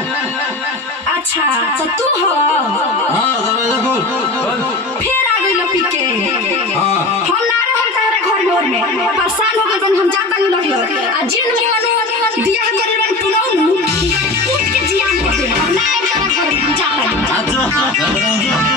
अच्छा तो तू हो? हां दरवाजा खोल। फिर आ गई पी के। हां हम ना रहम तारे घर में और में परेशान हो गइल हम जाता नहीं लगियो आ जिन मोनो बियाह करे में पुनौ नु कूट के जियान कर दे हम ना एक घर में हम जाता नहीं। अच्छा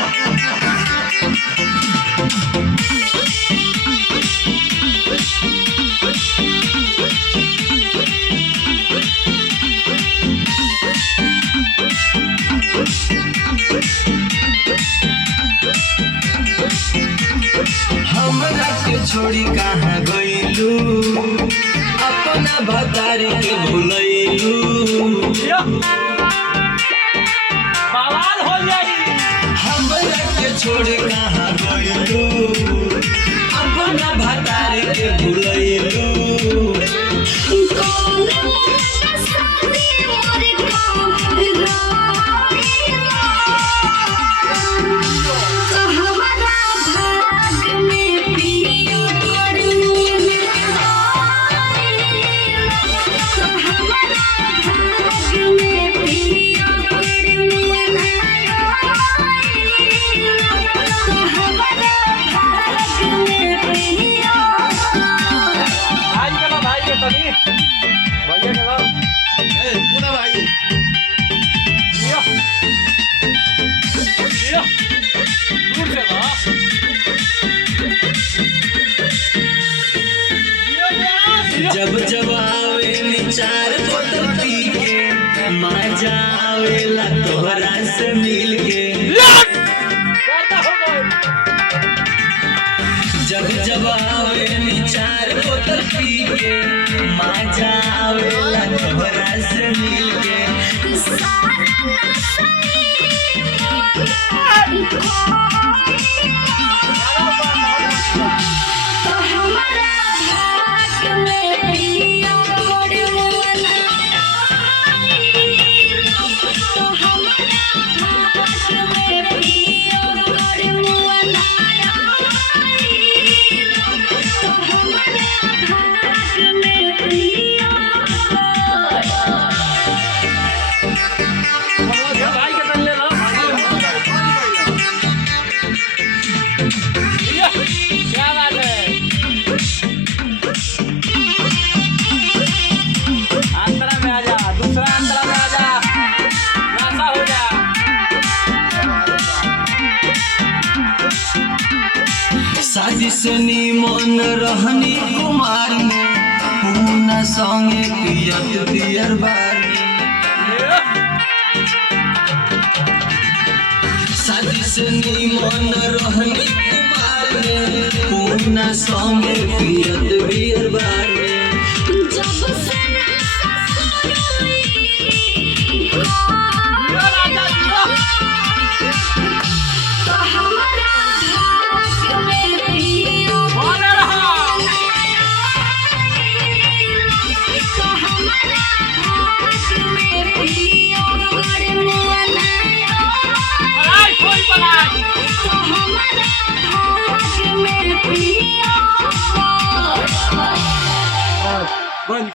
हमरा के छोड़ी कहाँ गइलू अपना भतारी के भुलैलू बवाल हो जाई। हमरा के छोड़ी कहाँ गइलू अपना भतारी के भुलैलू कौन शादी मोर काम तो हमारा भाग में पियो करूं तो हमारा भाग में पियो करूं तो हमारा भाग में पियो भाई चलो भाई के तनी भैया चलो ए पूरा भाई लियो लियो दूर चलो लियो लियो जब जब आवे निचार बोतल पी के मजा आवेला तोहरा से मिल के करता हो गए। जब जब आवे निचार बोतल पी के मजा आवेला तोहरा से मिल के तो हमारा भाग में पियो करूंना तो हमारा भाग में पियो करूंना तो हमारा भाग में पियो चलो भाई के तनी ले लो लियो क्या बात है। अंतरा में आ जा दूसरा अंतरा में आ जा नासा हो जा। शादी से निमन रहनी कुमार में पूना संगे पियत बियर बार में लियो शादी से निमन रहनी कुमार में पूना संगे पियत बियर बार में जब से लियो राजा लियो तो हमारा भाग में पियो बोले रहा तो हमारा भाग में पियो करूंना पढ़ाई कोई पढ़ाई तो हमारा भाग में पियो बंद